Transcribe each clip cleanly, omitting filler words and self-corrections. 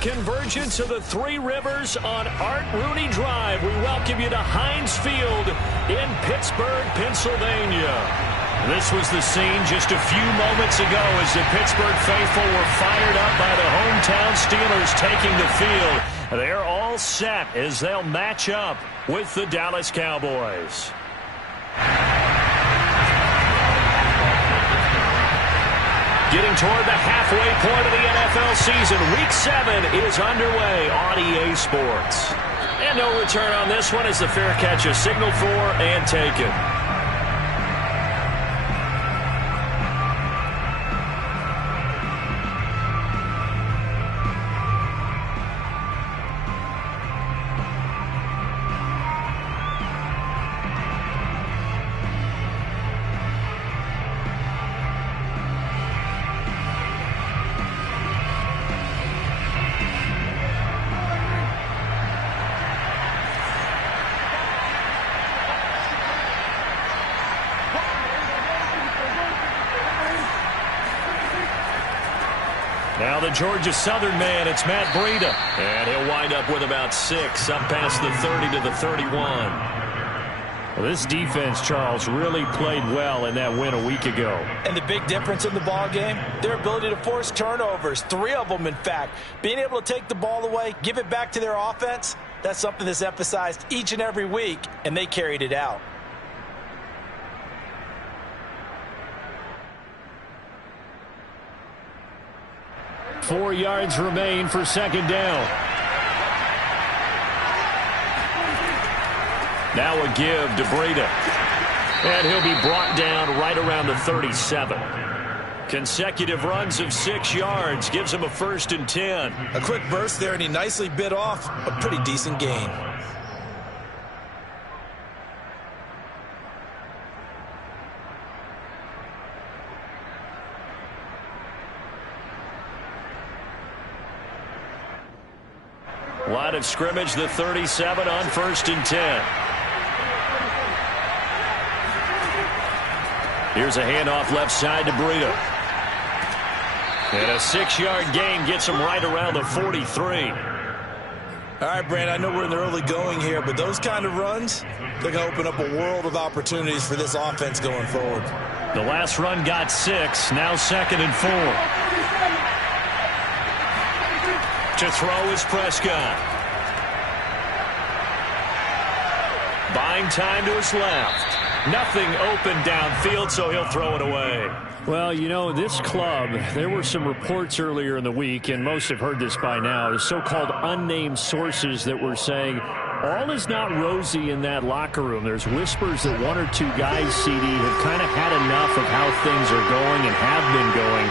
convergence of the Three Rivers on Art Rooney Drive. We welcome you to Heinz Field in Pittsburgh, Pennsylvania. This was the scene just a few moments ago as the Pittsburgh faithful were fired up by the hometown Steelers taking the field. They're all set as they'll match up with the Dallas Cowboys. Getting toward the halfway point of the NFL season. Week 7 is underway on EA Sports. And no return on this one as the fair catch is signaled for and taken. Now the Georgia Southern man, it's Matt Breida. And he'll wind up with about 6, up past the 30 to the 31. Well, this defense, Charles, really played well in that win a week ago. And the big difference in the ball game, their ability to force turnovers, 3 of them, in fact. Being able to take the ball away, give it back to their offense, that's something that's emphasized each and every week, and they carried it out. Four yards remain for second down. Now a give to Breida. And he'll be brought down right around the 37. Consecutive runs of 6 yards gives him a 1st and 10. A quick burst there, and he nicely bit off a pretty decent gain. Line of scrimmage, the 37 on 1st and 10. Here's a handoff left side to Breida. And a 6-yard gain gets him right around the 43. All right, Brand, I know we're in the early going here, but those kind of runs, they're going to open up a world of opportunities for this offense going forward. The last run got 6, now 2nd and 4. To throw is Prescott. Buying time to his left. Nothing open downfield, so he'll throw it away. Well, you know, this club, there were some reports earlier in the week, and most have heard this by now, the so-called unnamed sources that were saying all is not rosy in that locker room. There's whispers that 1 or 2 guys, CD, have kind of had enough of how things are going and have been going.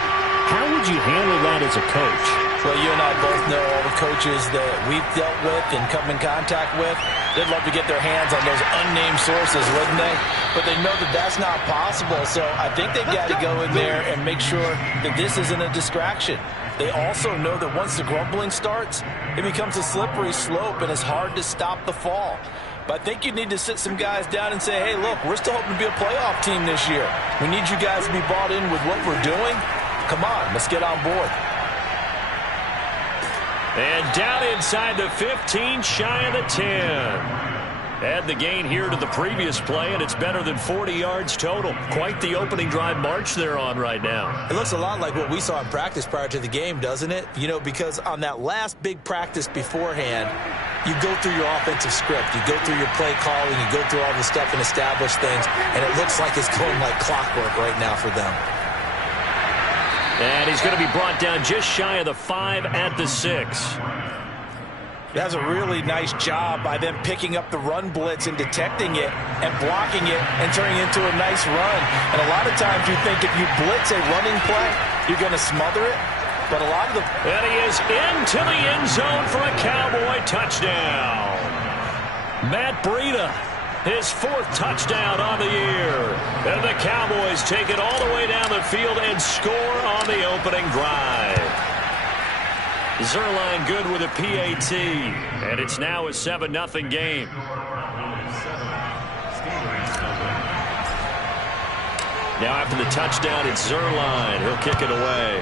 How would you handle that as a coach? Well, you and I both know all the coaches that we've dealt with and come in contact with. They'd love to get their hands on those unnamed sources, wouldn't they? But they know that that's not possible. So I think they've got to go in there and make sure that this isn't a distraction. They also know that once the grumbling starts, it becomes a slippery slope and it's hard to stop the fall. But I think you need to sit some guys down and say, hey, look, we're still hoping to be a playoff team this year. We need you guys to be bought in with what we're doing. Come on, let's get on board. And down inside the 15, shy of the 10. Add the gain here to the previous play, and it's better than 40 yards total. Quite the opening drive march they're on right now. It looks a lot like what we saw in practice prior to the game, doesn't it? You know, because on that last big practice beforehand, you go through your offensive script. You go through your play calling. You go through all the stuff and establish things, and it looks like it's going like clockwork right now for them. And he's going to be brought down just shy of the 5 at the 6. That's a really nice job by them picking up the run blitz and detecting it and blocking it and turning it into a nice run. And a lot of times you think if you blitz a running play, you're going to smother it. But a lot of the... And he is into the end zone for a Cowboy touchdown. Matt Breida, his 4th touchdown on the year. And the Cowboys take it all the way down the field and score on the opening drive. Zuerlein good with a PAT, and it's now a 7-0 game. Now after the touchdown, it's Zuerlein. He'll kick it away.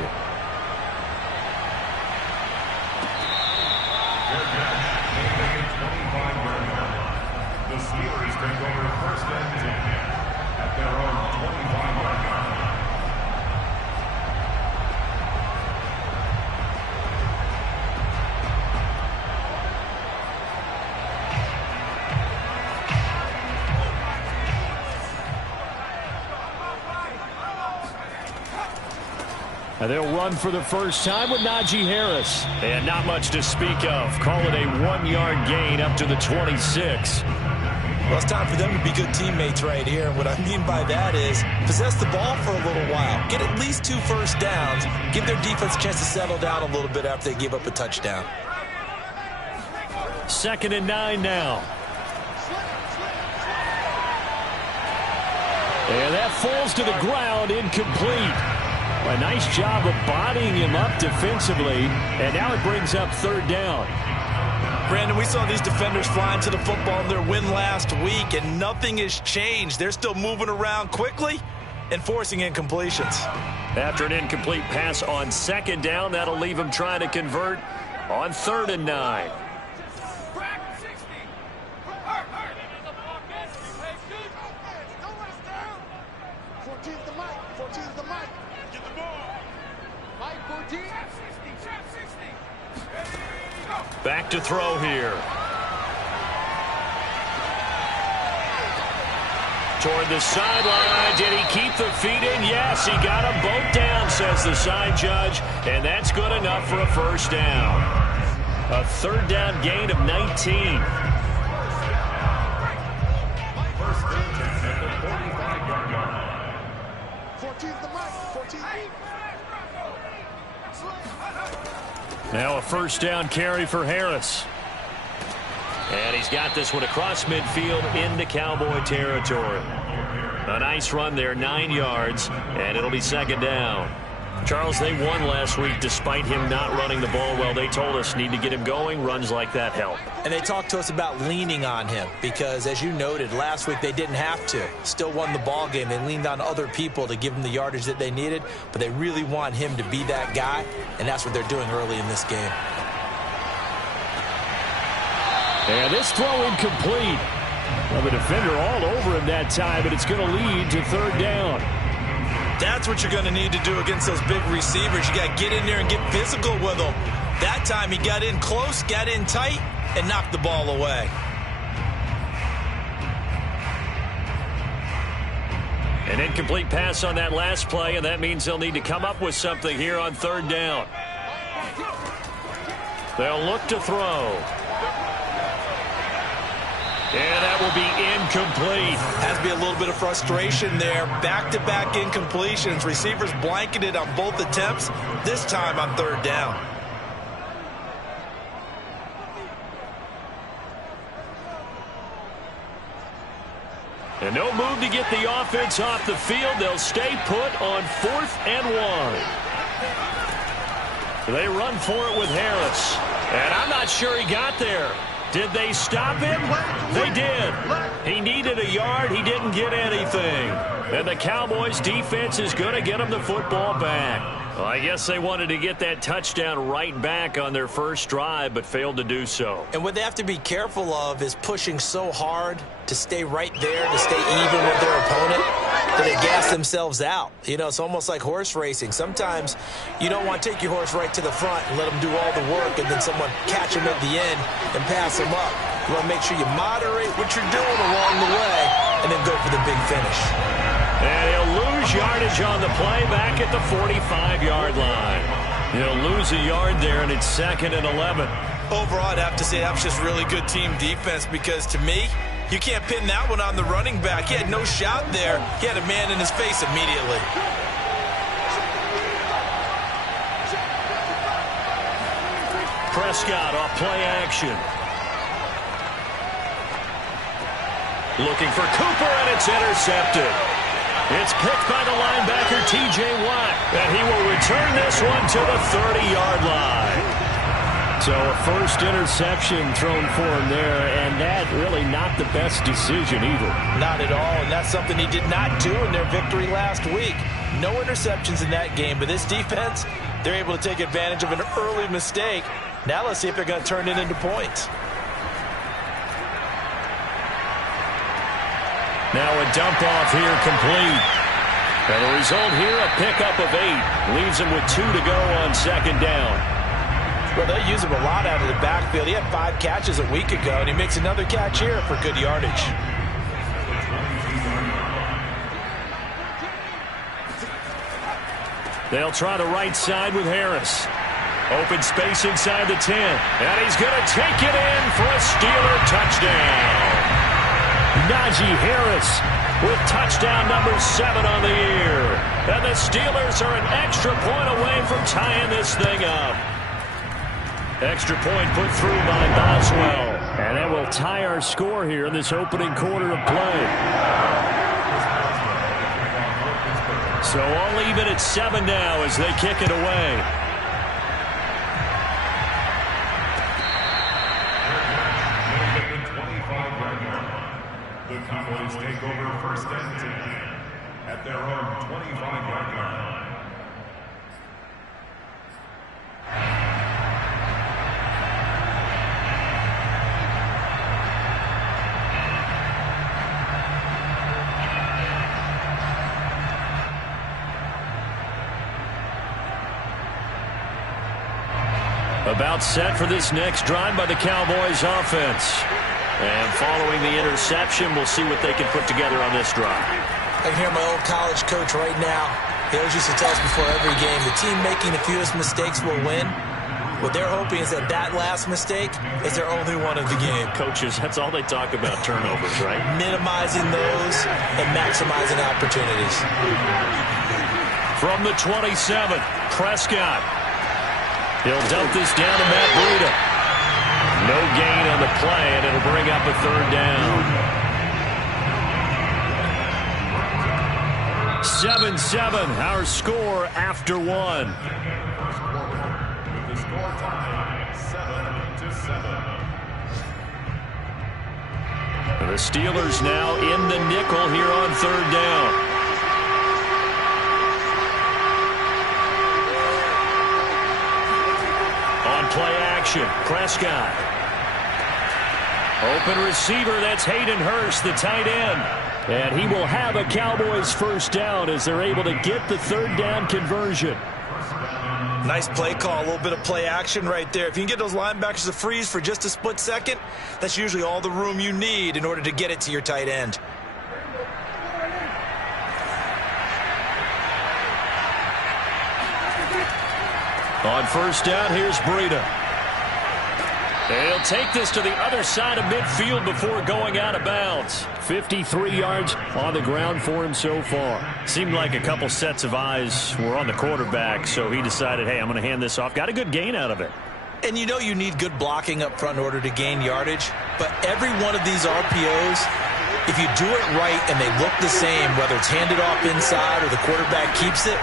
And they'll run for the first time with Najee Harris. And not much to speak of. Call it a 1-yard gain up to the 26. Well, it's time for them to be good teammates right here. And what I mean by that is possess the ball for a little while. Get at least 2 first downs. Give their defense a chance to settle down a little bit after they give up a touchdown. 2nd and 9 now. And that falls to the ground, incomplete. A nice job of bodying him up defensively, and now it brings up 3rd down. Brandon, we saw these defenders flying to the football in their win last week, and nothing has changed. They're still moving around quickly and forcing incompletions. After an incomplete pass on 2nd down, that'll leave them trying to convert on 3rd and 9. Back to throw here. Toward the sideline. Did he keep the feet in? Yes, he got them both down, says the side judge. And that's good enough for a first down. A 3rd down gain of 19. Now a first down carry for Harris. And he's got this one across midfield into Cowboy territory. A nice run there, 9 yards, and it'll be 2nd down. Charles, they won last week despite him not running the ball well. They told us need to get him going. Runs like that help. And they talked to us about leaning on him because, as you noted, last week they didn't have to. Still won the ball game. They leaned on other people to give them the yardage that they needed, but they really want him to be that guy, and that's what they're doing early in this game. And this throw incomplete. Well, the defender all over him that time, but it's going to lead to 3rd down. That's what you're going to need to do against those big receivers. You got to get in there and get physical with them. That time he got in close, got in tight, and knocked the ball away. An incomplete pass on that last play, and that means they'll need to come up with something here on 3rd down. They'll look to throw. And that will be incomplete. Has to be a little bit of frustration there. Back-to-back incompletions. Receivers blanketed on both attempts, this time on 3rd down. And no move to get the offense off the field. They'll stay put on 4th and 1. They run for it with Harris. And I'm not sure he got there. Did they stop him? They did. He needed a yard. He didn't get anything. And the Cowboys defense is going to get him the football back. Well, I guess they wanted to get that touchdown right back on their first drive, but failed to do so. And what they have to be careful of is pushing so hard to stay right there, to stay even with their opponent, that they gas themselves out. You know, it's almost like horse racing. Sometimes you don't want to take your horse right to the front and let them do all the work, and then someone catch them at the end and pass them up. You want to make sure you moderate what you're doing along the way and then go for the big finish. And he'll lose yardage on the play back at the 45-yard line. He'll lose a yard there, and it's 2nd and 11. Overall, I'd have to say that was just really good team defense because, to me, you can't pin that one on the running back. He had no shot there. He had a man in his face immediately. Prescott off play action. Looking for Cooper, and it's intercepted. It's picked by the linebacker, T.J. Watt, and he will return this one to the 30-yard line. So a first interception thrown for him there, and that really not the best decision either. Not at all, and that's something he did not do in their victory last week. No interceptions in that game, but this defense, they're able to take advantage of an early mistake. Now let's see if they're going to turn it into points. Now a dump off here complete. And the result here, a pickup of 8. Leaves him with 2 to go on second down. Well, they use him a lot out of the backfield. He had 5 catches a week ago, and he makes another catch here for good yardage. They'll try the right side with Harris. Open space inside the 10. And he's going to take it in for a Steeler touchdown. Najee Harris with touchdown number 7 on the year. And the Steelers are an extra point away from tying this thing up. Extra point put through by Boswell. And that will tie our score here in this opening quarter of play. So all even at 7 now as they kick it away. The Cowboys take over first and 10 at their own 25-yard line. About set for this next drive by the Cowboys offense. And following the interception, we'll see what they can put together on this drive. I can hear my old college coach right now. He always used to tell us before every game, the team making the fewest mistakes will win. What they're hoping is that that last mistake is their only one of the game. Coaches, that's all they talk about, turnovers, right? Minimizing those and maximizing opportunities. From the 27, Prescott. He'll dump this down to Matt Breida. No gain on the play, and it'll bring up a 3rd down. 7-7, our score after 1. With the score tied 7-7. The Steelers now in the nickel here on 3rd down. On play action, Prescott. Open receiver, that's Hayden Hurst, the tight end. And he will have a Cowboys first down as they're able to get the 3rd down conversion. Nice play call, a little bit of play action right there. If you can get those linebackers to freeze for just a split second, that's usually all the room you need in order to get it to your tight end. On first down, here's Breida. They'll take this to the other side of midfield before going out of bounds. 53 yards on the ground for him so far. Seemed like a couple sets of eyes were on the quarterback, so he decided, hey, I'm going to hand this off. Got a good gain out of it. And you know you need good blocking up front in order to gain yardage, but every one of these RPOs, if you do it right and they look the same, whether it's handed off inside or the quarterback keeps it,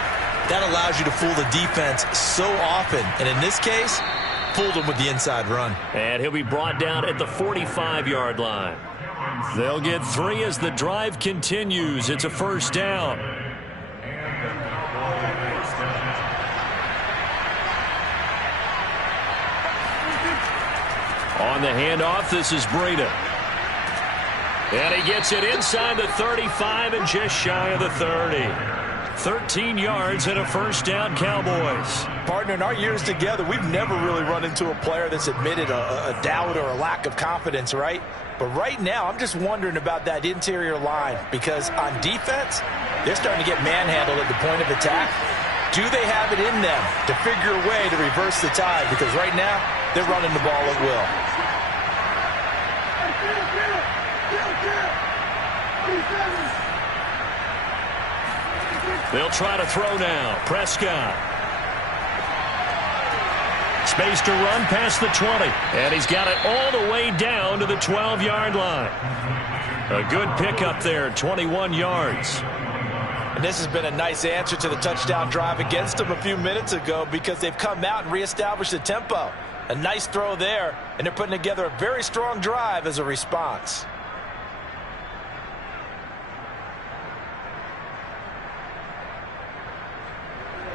that allows you to fool the defense so often. And in this case, fooled them with the inside run. And he'll be brought down at the 45-yard line. They'll get 3 as the drive continues. It's a first down. On the handoff, this is Breida. And he gets it inside the 35 and just shy of the 30. 13 yards and a first down, Cowboys. Partner, in our years together, we've never really run into a player that's admitted a doubt or a lack of confidence, right? But right now, I'm just wondering about that interior line because on defense, they're starting to get manhandled at the point of attack. Do they have it in them to figure a way to reverse the tide? Because right now, they're running the ball at will. They'll try to throw now. Prescott. Space to run past the 20. And he's got it all the way down to the 12-yard line. A good pickup there, 21 yards. And this has been a nice answer to the touchdown drive against them a few minutes ago because they've come out and reestablished the tempo. A nice throw there, and they're putting together a very strong drive as a response.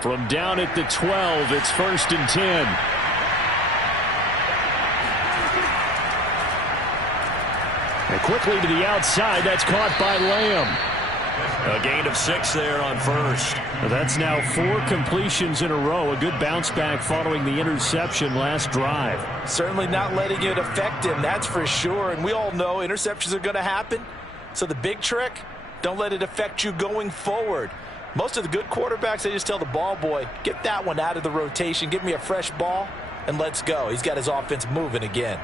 From down at the 12, it's 1st and 10. The quickly to the outside. That's caught by Lamb. A gain of 6 there on first. That's now 4 completions in a row. A good bounce back following the interception last drive. Certainly not letting it affect him, that's for sure. And we all know interceptions are going to happen. So the big trick, don't let it affect you going forward. Most of the good quarterbacks, they just tell the ball boy, get that one out of the rotation, give me a fresh ball, and let's go. He's got his offense moving again.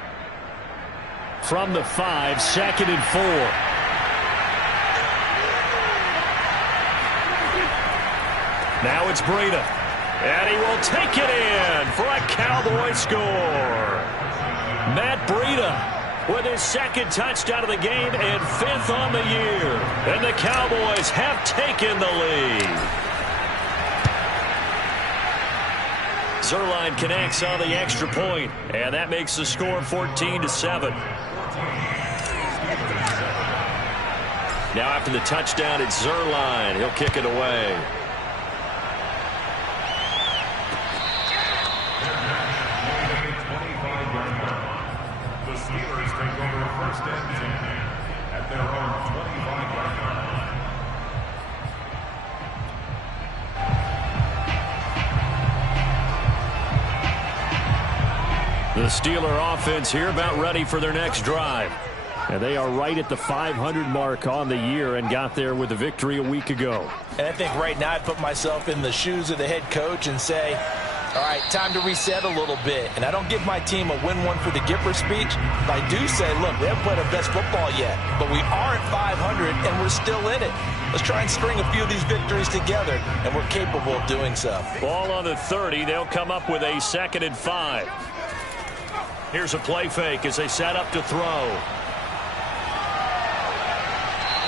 From the 5, 2nd and 4. Now it's Breida. And he will take it in for a Cowboy score. Matt Breida with his 2nd touchdown of the game and 5th on the year. And the Cowboys have taken the lead. Zuerlein connects on the extra point, and that makes the score 14-7. Now after the touchdown, it's Zuerlein. He'll kick it away. The Steeler offense here about ready for their next drive. And they are right at the 500 mark on the year and got there with a victory a week ago. And I think right now I'd put myself in the shoes of the head coach and say, all right, time to reset a little bit. And I don't give my team a win one for the Gipper speech. But I do say, look, we haven't played our best football yet. But we are at 500 and we're still in it. Let's try and string a few of these victories together. And we're capable of doing so. Ball on the 30. They'll come up with a 2nd and 5. Here's a play fake as they set up to throw.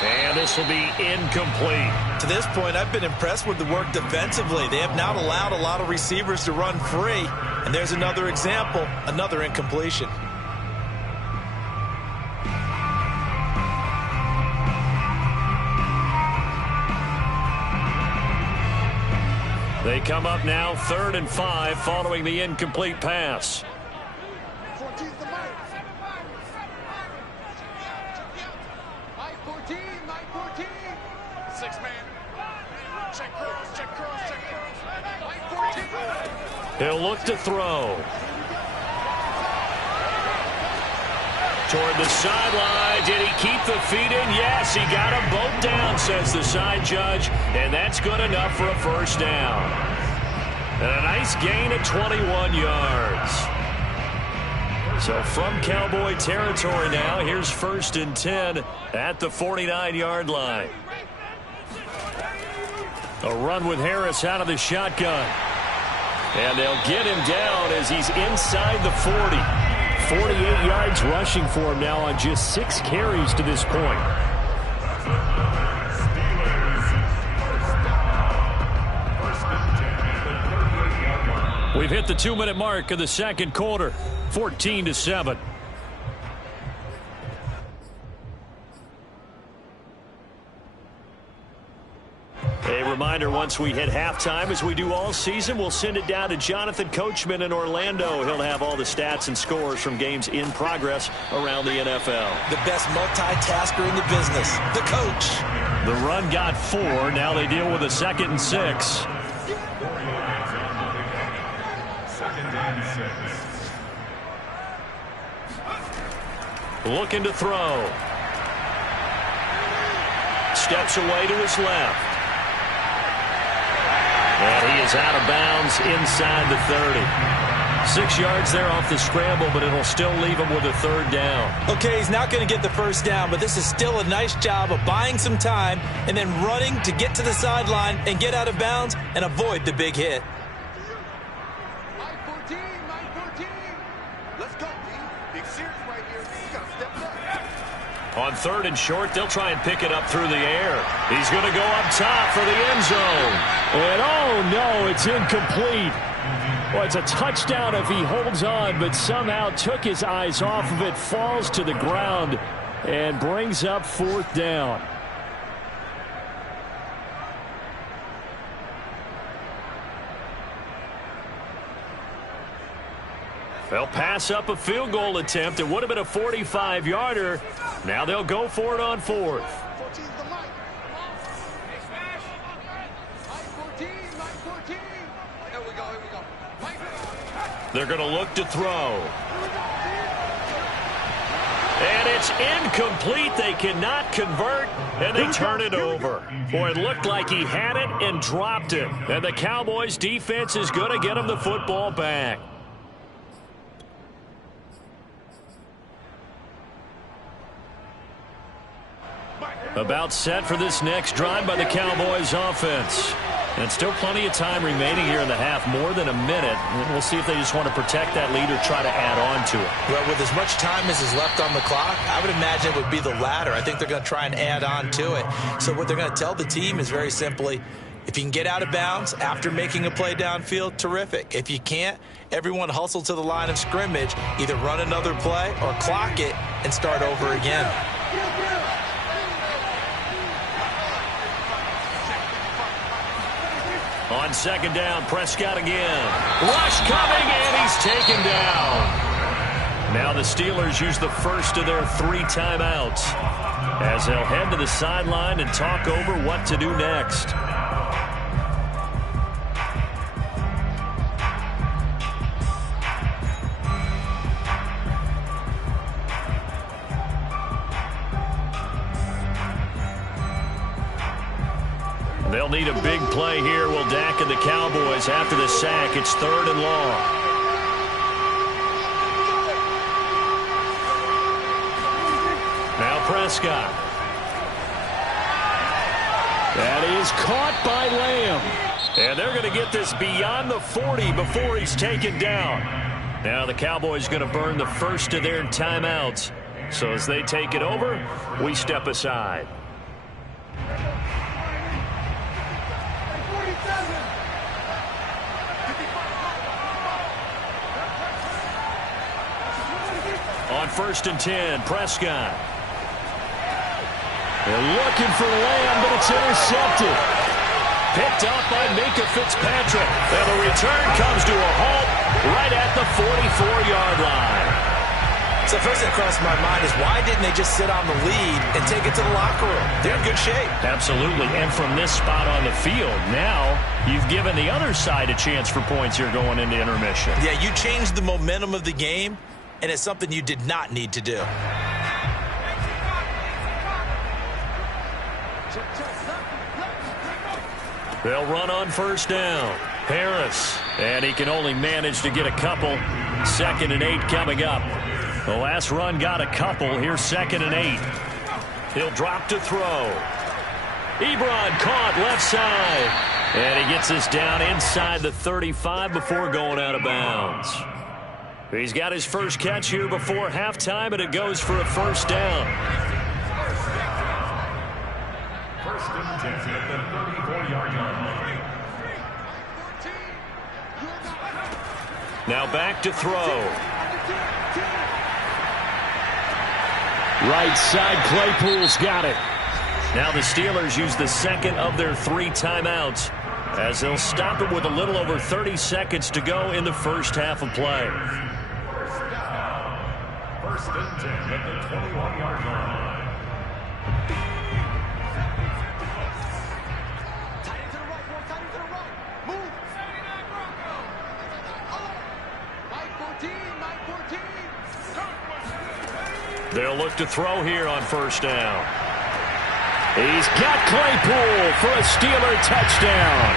And this will be incomplete. To this point, I've been impressed with the work defensively. They have not allowed a lot of receivers to run free. And there's another example, another incompletion. They come up now 3rd and 5 following the incomplete pass. He'll look to throw. Toward the sideline. Did he keep the feet in? Yes, he got them both down, says the side judge. And that's good enough for a first down. And a nice gain of 21 yards. So from Cowboy territory now, here's 1st and 10 at the 49-yard line. A run with Harris out of the shotgun. And they'll get him down as he's inside the 40. 48 yards rushing for him now on just 6 carries to this point. We've hit the 2-minute mark of the 2nd quarter. 14-7. A reminder, once we hit halftime, as we do all season, we'll send it down to Jonathan Coachman in Orlando. He'll have all the stats and scores from games in progress around the NFL. The best multitasker in the business, the coach. The run got 4. Now they deal with a 2nd and 6. 2nd and 6. Looking to throw. Steps away to his left. And he is out of bounds inside the 30. 6 yards there off the scramble, but it'll still leave him with a 3rd down. Okay, he's not going to get the first down, but this is still a nice job of buying some time and then running to get to the sideline and get out of bounds and avoid the big hit. On 3rd and short, they'll try and pick it up through the air. He's going to go up top for the end zone. And oh no, it's incomplete. Well, it's a touchdown if he holds on, but somehow took his eyes off of it, falls to the ground, and brings up 4th down. They'll pass up a field goal attempt. It would have been a 45-yarder. Now they'll go for it on 4th. They're going to look to throw. And it's incomplete. They cannot convert, and they turn it over. Boy, it looked like he had it and dropped it. And the Cowboys' defense is going to get him the football back. About set for this next drive by the Cowboys offense. And still plenty of time remaining here in the half, more than a minute. And we'll see if they just want to protect that lead or try to add on to it. Well, with as much time as is left on the clock, I would imagine it would be the latter. I think they're going to try and add on to it. So what they're going to tell the team is very simply, if you can get out of bounds after making a play downfield, terrific. If you can't, everyone hustle to the line of scrimmage, either run another play or clock it and start over again. On second down, Prescott again. Rush coming, and he's taken down. Now the Steelers use the first of their 3 timeouts as they'll head to the sideline and talk over what to do next. They'll need a big play here, will Dak and the Cowboys after the sack. It's 3rd and long. Now Prescott. That is caught by Lamb. And they're going to get this beyond the 40 before he's taken down. Now the Cowboys going to burn the first of their timeouts. So as they take it over, we step aside. On 1st and 10, Prescott. They're looking for Lamb, but it's intercepted. Picked up by Minkah Fitzpatrick. And the return comes to a halt right at the 44-yard line. So first thing that crossed my mind is, why didn't they just sit on the lead and take it to the locker room? They're in good shape. Absolutely. And from this spot on the field, now you've given the other side a chance for points here going into intermission. Yeah, you changed the momentum of the game, and it's something you did not need to do. They'll run on 1st down. Harris. And he can only manage to get a couple. 2nd and 8 coming up. The last run got a couple. Here's 2nd and 8. He'll drop to throw. Ebron caught left side. And he gets this down inside the 35 before going out of bounds. He's got his first catch here before halftime, and it goes for a 1st down. 1st and 10 at the 34-yard line. Now back to throw. Right side, Claypool's got it. Now the Steelers use the 2nd of their 3 timeouts as they'll stop it with a little over 30 seconds to go in the first half of play. 1st and 10 at the 21-yard line. They'll look to throw here on 1st down. He's got Claypool for a Steeler touchdown.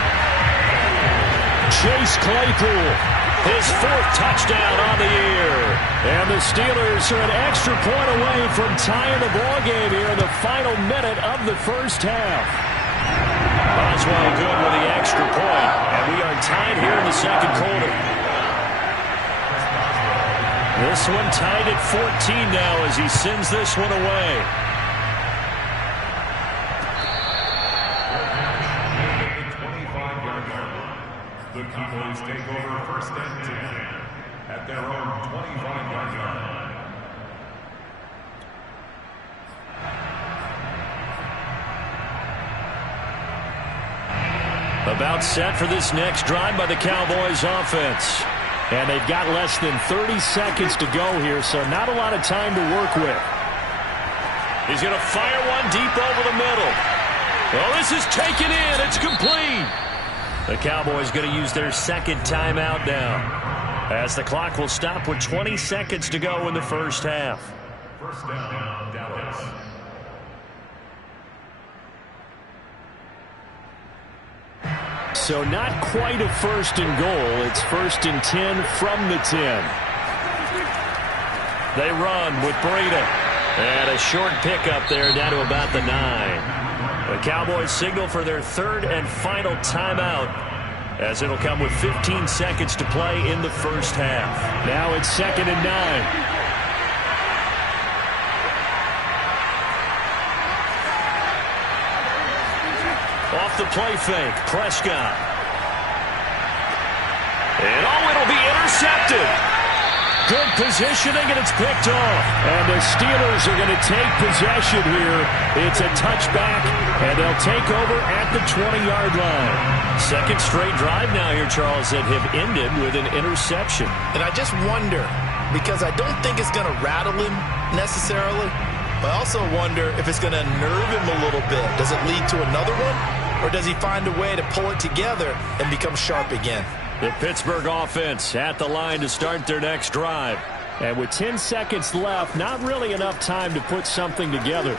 Chase Claypool, his 4th touchdown on the year. And the Steelers are an extra point away from tying the ball game here in the final minute of the first half. Boswell good with the extra point, and we are tied here in the second quarter. This one tied at 14 now as he sends this one away. The Cowboys take over 1st and 10 at their own 25-yard line. About set for this next drive by the Cowboys offense. And they've got less than 30 seconds to go here, so not a lot of time to work with. He's going to fire one deep over the middle. Oh, this is taken in. It's complete. The Cowboys going to use their second timeout now, as the clock will stop with 20 seconds to go in the first half. First down, Dallas. So not quite a first and goal. It's first and 10 from the 10. They run with Breida. And a short pickup there down to about the 9. The Cowboys signal for their third and final timeout, as it'll come with 15 seconds to play in the first half. Now it's second and 9. Off the play fake, Prescott. And it'll be intercepted. Good positioning, and it's picked off. And the Steelers are going to take possession here. It's a touchback, and they'll take over at the 20-yard line. Second straight drive now here, Charles, that have ended with an interception. And I just wonder, because I don't think it's going to rattle him necessarily, but I also wonder if it's going to nerve him a little bit. Does it lead to another one? Or does he find a way to pull it together and become sharp again? The Pittsburgh offense at the line to start their next drive. And with 10 seconds left, not really enough time to put something together.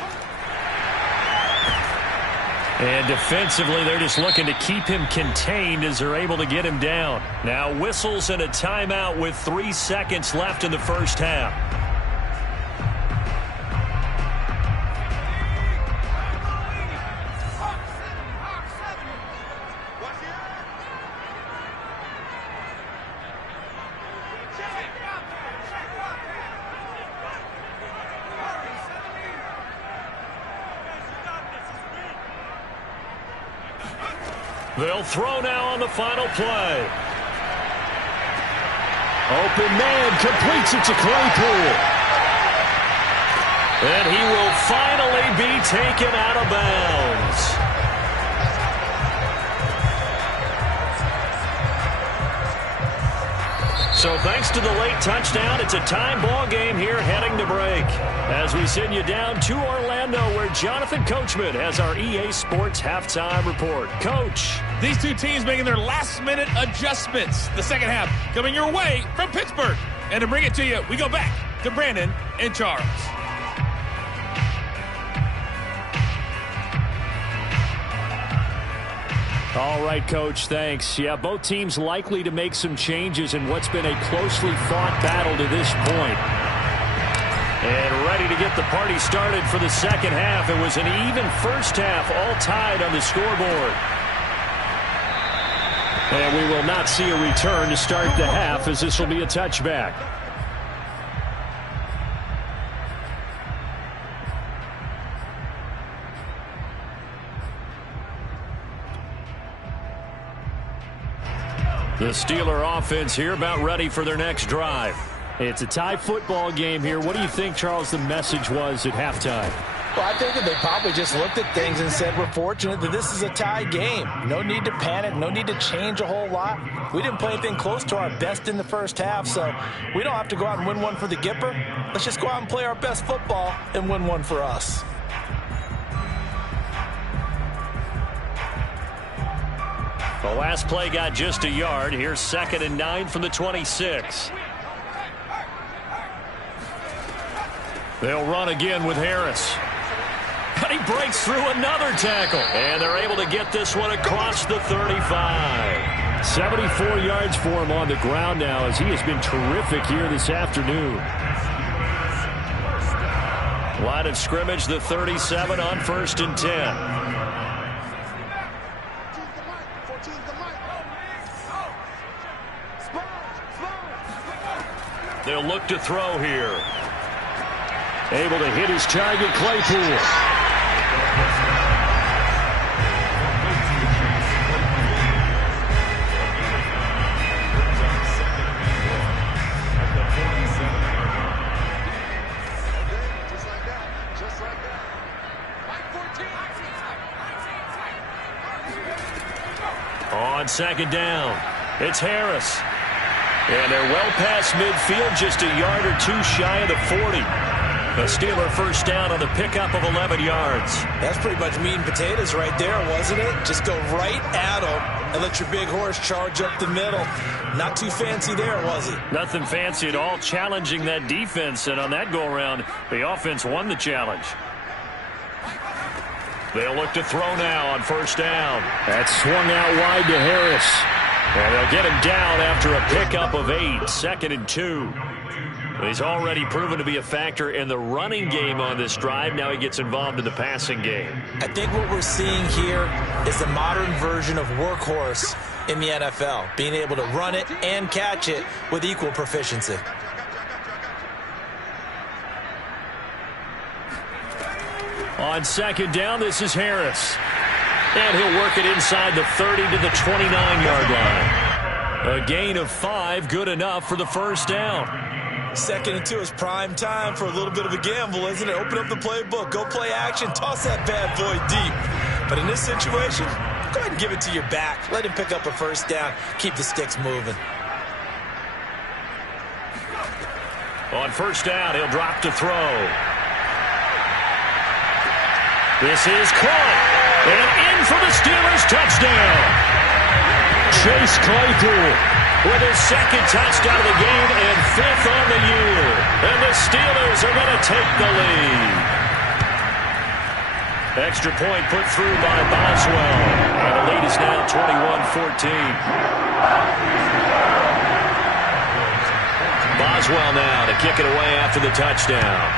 And defensively, they're just looking to keep him contained as they're able to get him down. Now whistles and a timeout with 3 seconds left in the first half. They'll throw now on the final play. Open man completes it to Claypool. And he will finally be taken out of bounds. So thanks to the late touchdown, it's a time ball game here heading to break. As we send you down to Orlando, where Jonathan Coachman has our EA Sports halftime report. Coach. These two teams making their last-minute adjustments. The second half coming your way from Pittsburgh. And to bring it to you, we go back to Brandon and Charles. All right, Coach, thanks. Yeah, both teams likely to make some changes in what's been a closely fought battle to this point. And ready to get the party started for the second half. It was an even first half, all tied on the scoreboard. And we will not see a return to start the half, as this will be a touchback. The Steeler offense here about ready for their next drive. It's a tie football game here. What do you think, Charles, the message was at halftime? Well, I think that they probably just looked at things and said, we're fortunate that this is a tie game. No need to panic. No need to change a whole lot. We didn't play anything close to our best in the first half, so we don't have to go out and win one for the Gipper. Let's just go out and play our best football and win one for us. The last play got just a yard. Here's second and 9 from the 26. They'll run again with Harris. But he breaks through another tackle. And they're able to get this one across the 35. 74 yards for him on the ground now, as he has been terrific here this afternoon. Line of scrimmage, the 37 on first and 10. They'll look to throw here. Able to hit his target, Claypool. On second down, it's Harris. And they're well past midfield, just a yard or two shy of the 40. A Steeler first down on the pickup of 11 yards. That's pretty much meat and potatoes right there, wasn't it? Just go right at them and let your big horse charge up the middle. Not too fancy there, was it? Nothing fancy at all, challenging that defense. And on that go-around, the offense won the challenge. They'll look to throw now on first down. That swung out wide to Harris. And they'll get him down after a pickup of 8, 2nd and 2. He's already proven to be a factor in the running game on this drive. Now he gets involved in the passing game. I think what we're seeing here is the modern version of workhorse in the NFL, being able to run it and catch it with equal proficiency. On second down, this is Harris. And he'll work it inside the 30 to the 29-yard line. A gain of 5, good enough for the first down. 2nd and 2 is prime time for a little bit of a gamble, isn't it? Open up the playbook, go play action, toss that bad boy deep. But in this situation, go ahead and give it to your back. Let him pick up a first down, keep the sticks moving. On first down, he'll drop to throw. This is caught. And in for the Steelers touchdown. Chase Claypool with his 2nd touchdown of the game and 5th on the year. And the Steelers are going to take the lead. Extra point put through by Boswell. And the lead is now 21-14. Boswell now to kick it away after the touchdown.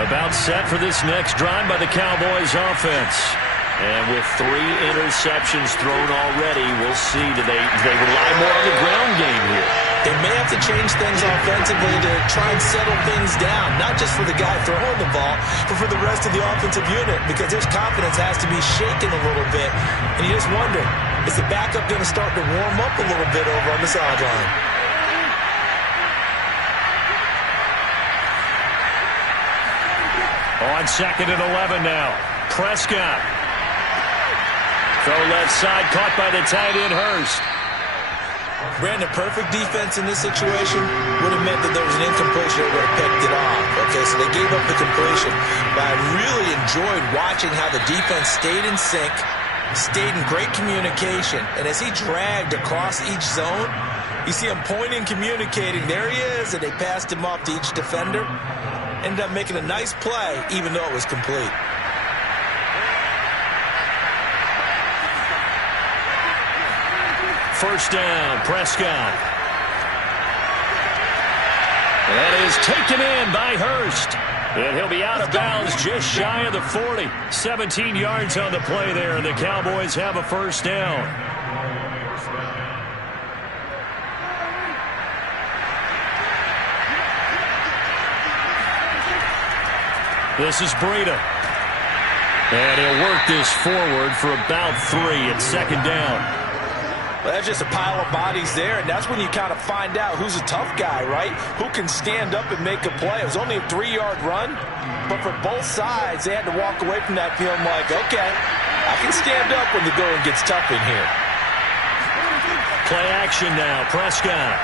About set for this next drive by the Cowboys offense. And with 3 interceptions thrown already, we'll see. Do they rely more on the ground game here? They may have to change things offensively to try and settle things down, not just for the guy throwing the ball, but for the rest of the offensive unit, because their confidence has to be shaken a little bit. And you just wonder, is the backup going to start to warm up a little bit over on the sideline? On 2nd and 11 now. Prescott. Throw left side, caught by the tight end Hurst. Brandon, perfect defense in this situation would have meant that there was an incompletion that would have picked it off. Okay, so they gave up the completion. But I really enjoyed watching how the defense stayed in sync, stayed in great communication. And as he dragged across each zone, you see him pointing, communicating. There he is, and they passed him off to each defender. Ended up making a nice play, even though it was complete. First down, Prescott. That is taken in by Hurst. And he'll be out of bounds just shy of the 40. 17 yards on the play there, and the Cowboys have a first down. This is Breida. And he'll work this forward for about 3 at 2nd down. Well, that's just a pile of bodies there, and that's when you kind of find out who's a tough guy, right? Who can stand up and make a play. It was only a 3-yard run, but for both sides, they had to walk away from that feeling like, okay, I can stand up when the going gets tough in here. Play action now, Prescott.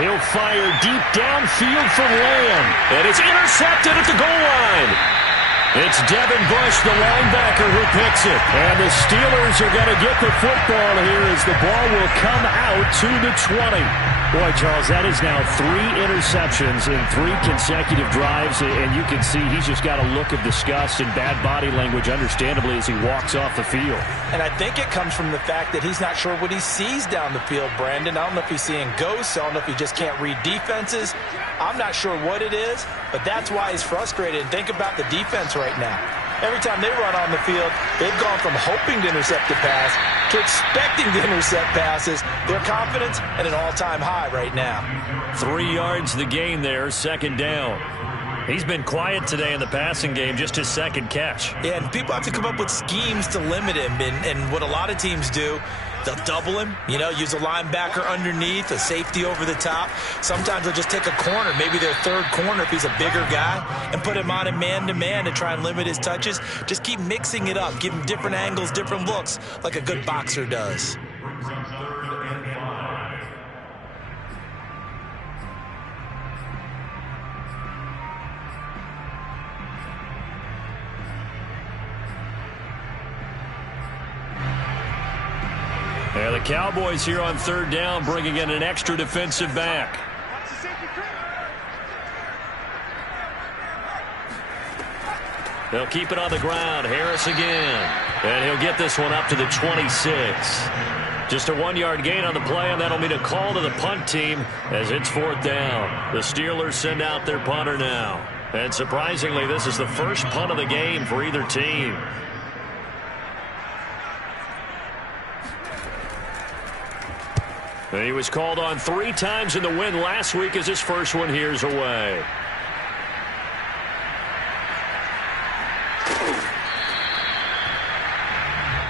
He'll fire deep downfield for Lamb. And it's intercepted at the goal line. It's Devin Bush, the linebacker, who picks it. And the Steelers are going to get the football here as the ball will come out to the 20. Boy, Charles, that is now 3 interceptions in 3 consecutive drives. And you can see he's just got a look of disgust and bad body language, understandably, as he walks off the field. And I think it comes from the fact that he's not sure what he sees down the field, Brandon. I don't know if he's seeing ghosts. I don't know if he just can't read defenses. I'm not sure what it is, but that's why he's frustrated. And think about the defense right now. every time they run on the field, they've gone from hoping to intercept the pass to expecting to intercept passes. Their confidence at an all-time high right now. 3 yards the gain there, second down. He's been quiet today in the passing game, just his second catch. Yeah, and people have to come up with schemes to limit him, and what a lot of teams do, they'll double him, use a linebacker underneath, a safety over the top. Sometimes they'll just take a corner, maybe their third corner if he's a bigger guy, and put him on a man-to-man to try and limit his touches. Just keep mixing it up, give him different angles, different looks, like a good boxer does. Yeah, the Cowboys here on third down, bringing in an extra defensive back. They'll keep it on the ground. Harris again. And he'll get this one up to the 26. Just a 1-yard gain on the play, and that'll mean a call to the punt team as it's fourth down. The Steelers send out their punter now. And surprisingly, this is the first punt of the game for either team. And he was called on 3 times in the win last week as his first one here's away.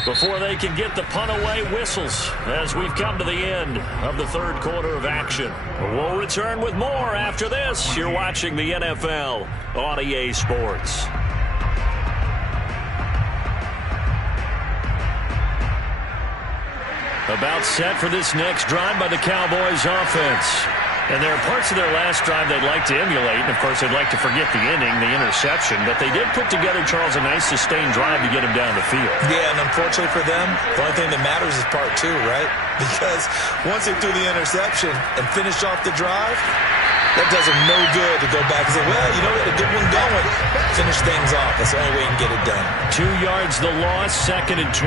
Before they can get the punt away, whistles as we've come to the end of the third quarter of action. We'll return with more after this. You're watching the NFL on EA Sports. About set for this next drive by the Cowboys offense. And there are parts of their last drive they'd like to emulate. And, of course, they'd like to forget the inning, the interception. But they did put together, Charles, a nice sustained drive to get him down the field. Yeah, and unfortunately for them, the only thing that matters is part 2, right? Because once they threw the interception and finished off the drive, that does them no good to go back and say, well, we had a good one going. Finish things off. That's the only way you can get it done. 2 yards the loss, 2nd and 12.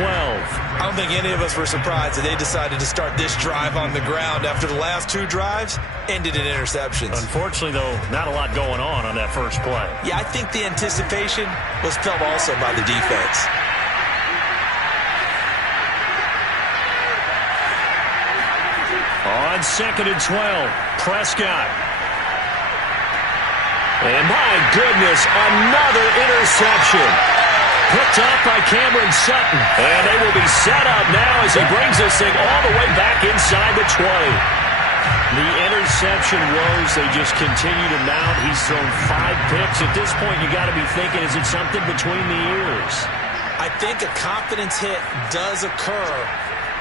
I don't think any of us were surprised that they decided to start this drive on the ground after the last 2 drives ended in interceptions. Unfortunately, though, not a lot going on that first play. Yeah, I think the anticipation was felt also by the defense. On 2nd and 12, Prescott. And my goodness, another interception. Picked up by Cameron Sutton. And they will be set up now as he brings this thing all the way back inside the 20. The interception woes, they just continue to mount. He's thrown 5 picks. At this point, you got to be thinking, is it something between the ears? I think a confidence hit does occur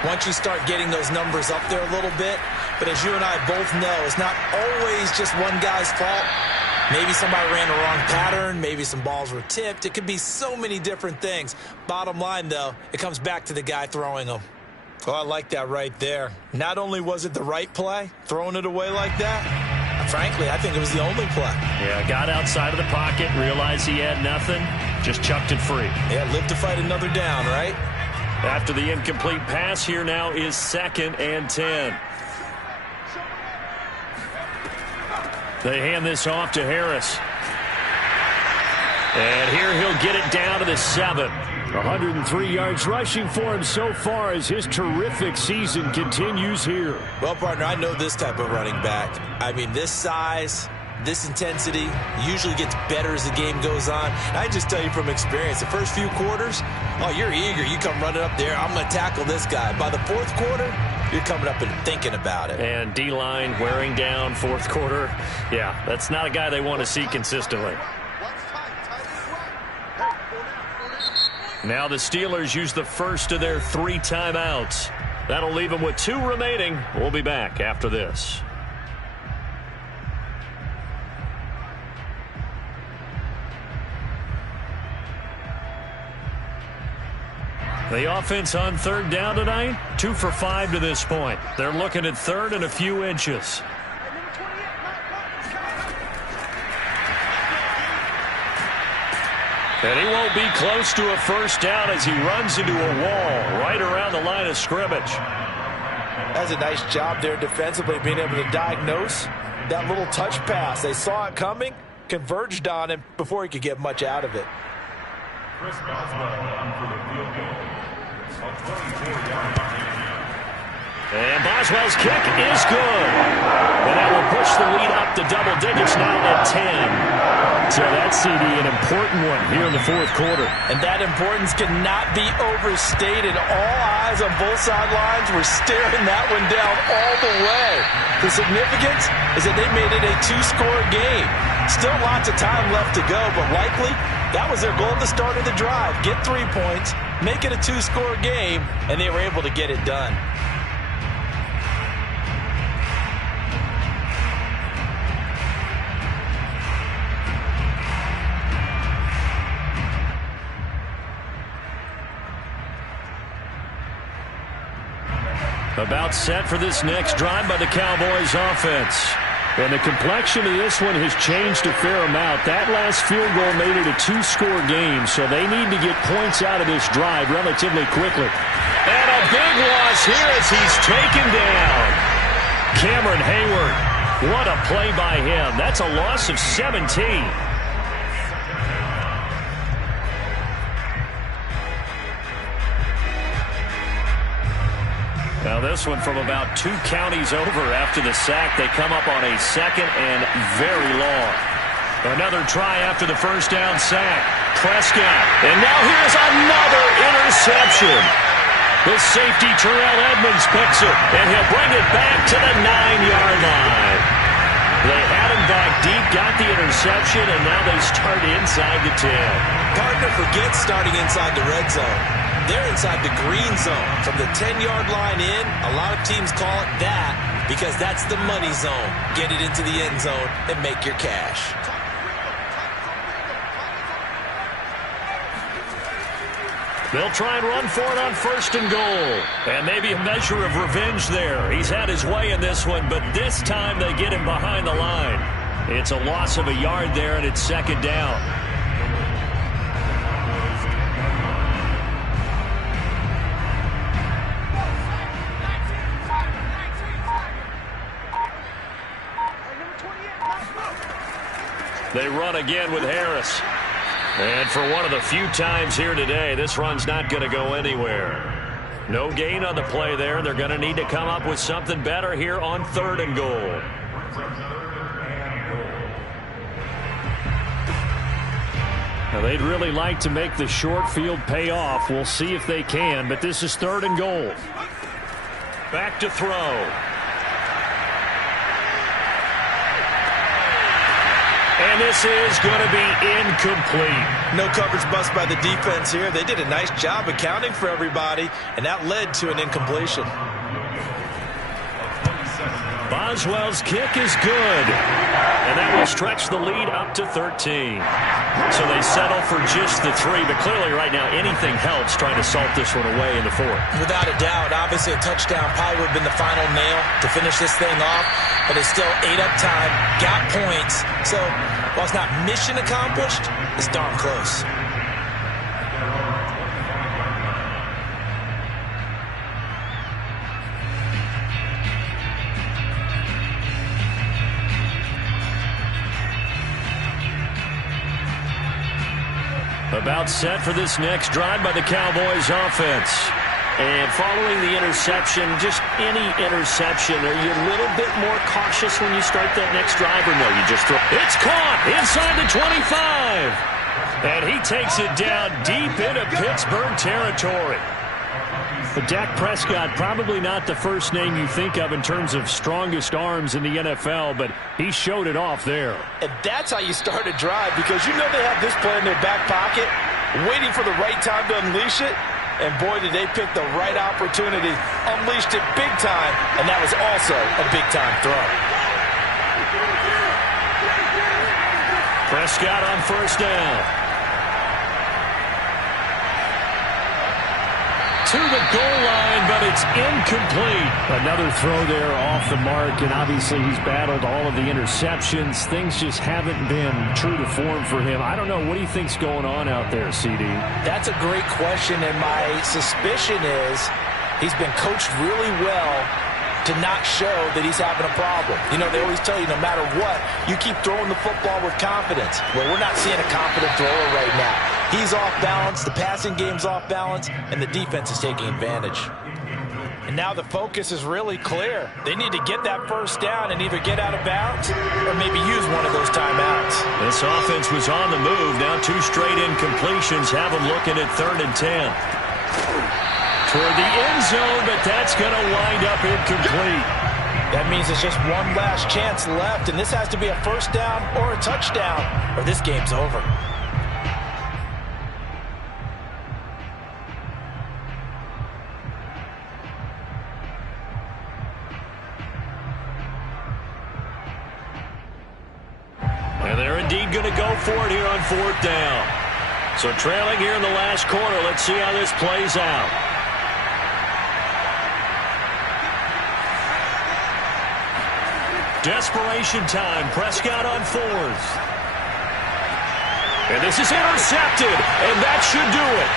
once you start getting those numbers up there a little bit. But as you and I both know, it's not always just one guy's fault. Maybe somebody ran the wrong pattern. Maybe some balls were tipped. It could be so many different things. Bottom line, though, it comes back to the guy throwing them. Oh, I like that right there. Not only was it the right play, throwing it away like that, frankly, I think it was the only play. Yeah, got outside of the pocket, realized he had nothing, just chucked it free. Yeah, live to fight another down, right? After the incomplete pass, here now is 2nd and 10. They hand this off to Harris. And here he'll get it down to the 7. 103 yards rushing for him so far as his terrific season continues here. Well, partner, I know this type of running back. I mean, this size, this intensity usually gets better as the game goes on. And I just tell you from experience, the first few quarters, oh, you're eager. You come running up there, I'm going to tackle this guy. By the 4th quarter, you're coming up and thinking about it. And D-line wearing down 4th quarter. Yeah, that's not a guy they want to see consistently. Now the Steelers use the first of their 3 timeouts. That'll leave them with 2 remaining. We'll be back after this. The offense on 3rd down tonight, 2 for 5 to this point. They're looking at 3rd and a few inches. And he won't be close to a first down as he runs into a wall right around the line of scrimmage. That's a nice job there defensively, being able to diagnose that little touch pass. They saw it coming, converged on him before he could get much out of it. Chris Boswell on for the field goal. A 24-yard gain. And Boswell's kick is good. And that will push the lead up to double digits now at 10. So that, CD, an important one here in the fourth quarter. And that importance cannot be overstated. All eyes on both sidelines were staring that one down all the way. The significance is that they made it a two-score game. Still lots of time left to go, but likely that was their goal at the start of the drive. Get 3 points, make it a two-score game, and they were able to get it done. About set for this next drive by the Cowboys offense. And the complexion of this one has changed a fair amount. That last field goal made it a two-score game, so they need to get points out of this drive relatively quickly. And a big loss here as he's taken down. Cameron Hayward, what a play by him. That's a loss of 17. Now this one from about 2 counties over after the sack. They come up on a second and very long. Another try after the first down sack. Prescott. And now here's another interception. The safety Terrell Edmonds picks it, and he'll bring it back to the 9-yard line. They had him back deep, got the interception, and now they start inside the 10. Partner forgets starting inside the red zone. They're inside the green zone. From the 10-yard line in, a lot of teams call it that because that's the money zone. Get it into the end zone and make your cash. They'll try and run for it on first and goal. And maybe a measure of revenge there. He's had his way in this one, but this time they get him behind the line. It's a loss of a yard there, and it's second down. They run again with Harris. And for one of the few times here today, this run's not going to go anywhere. No gain on the play there. They're going to need to come up with something better here on third and goal. Now, they'd really like to make the short field pay off. We'll see if they can, but this is third and goal. Back to throw. And this is going to be incomplete. No coverage bust by the defense here. They did a nice job accounting for everybody, and that led to an incompletion. Boswell's kick is good. And that will stretch the lead up to 13. So they settle for just the 3, but clearly right now anything helps trying to salt this one away in the 4th. Without a doubt, obviously a touchdown probably would have been the final nail to finish this thing off, but it's still ate up time, got points. So while it's not mission accomplished, it's darn close. About set for this next drive by the Cowboys offense. And following the interception, just any interception, are you a little bit more cautious when you start that next drive, or no, you just throw? It's caught inside the 25. And he takes it down deep into Pittsburgh territory. But Dak Prescott, probably not the first name you think of in terms of strongest arms in the NFL, but he showed it off there. And that's how you start a drive, because you know they have this play in their back pocket, waiting for the right time to unleash it. And boy, did they pick the right opportunity. Unleashed it big time, and that was also a big-time throw. Prescott on first down. To the goal line, but it's incomplete. Another throw there off the mark, and obviously he's battled all of the interceptions. Things just haven't been true to form for him. I don't know. What do you think's going on out there, CD? That's a great question, and my suspicion is he's been coached really well to not show that he's having a problem. You know, they always tell you no matter what, you keep throwing the football with confidence. Well, we're not seeing a confident thrower right now. He's off balance, the passing game's off balance, and the defense is taking advantage. And now the focus is really clear. They need to get that first down and either get out of bounds or maybe use one of those timeouts. This offense was on the move. Now 2 straight incompletions have them looking at 3rd and 10. Toward the end zone, but that's going to wind up incomplete. That means there's just one last chance left, and this has to be a first down or a touchdown, or this game's over. And they're indeed going to go for it here on 4th down. So trailing here in the last quarter. Let's see how this plays out. Desperation time. Prescott on 4th. And this is intercepted, and that should do it.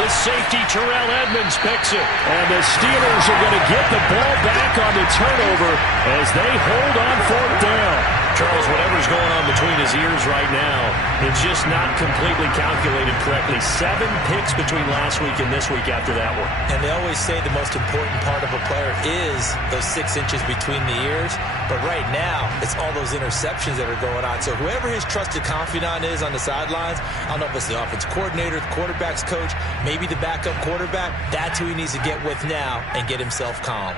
The safety, Terrell Edmunds, picks it. And the Steelers are going to get the ball back on the turnover as they hold on 4th down. Charles, whatever's going on between his ears right now, it's just not completely calculated correctly. 7 picks between last week and this week after that one. And they always say the most important part of a player is those 6 inches between the ears. But right now, it's all those interceptions that are going on. So whoever his trusted confidant is on the sidelines, I don't know if it's the offense coordinator, the quarterback's coach, maybe the backup quarterback, that's who he needs to get with now and get himself calm.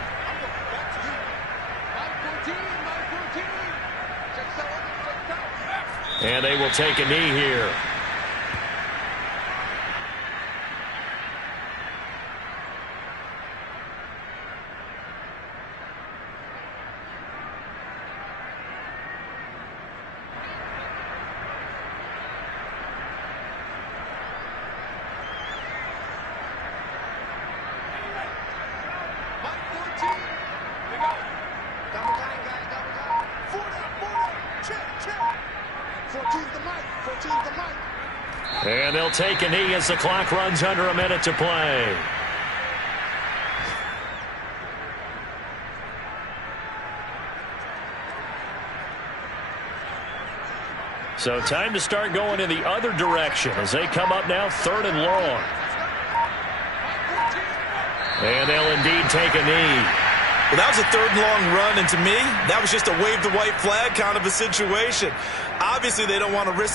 And they will take a knee here. And they'll take a knee as the clock runs under a minute to play. So time to start going in the other direction as they come up now 3rd and long. And they'll indeed take a knee. Well, that was a 3rd and long run, and to me, that was just a wave the white flag kind of a situation. Obviously, they don't want to risk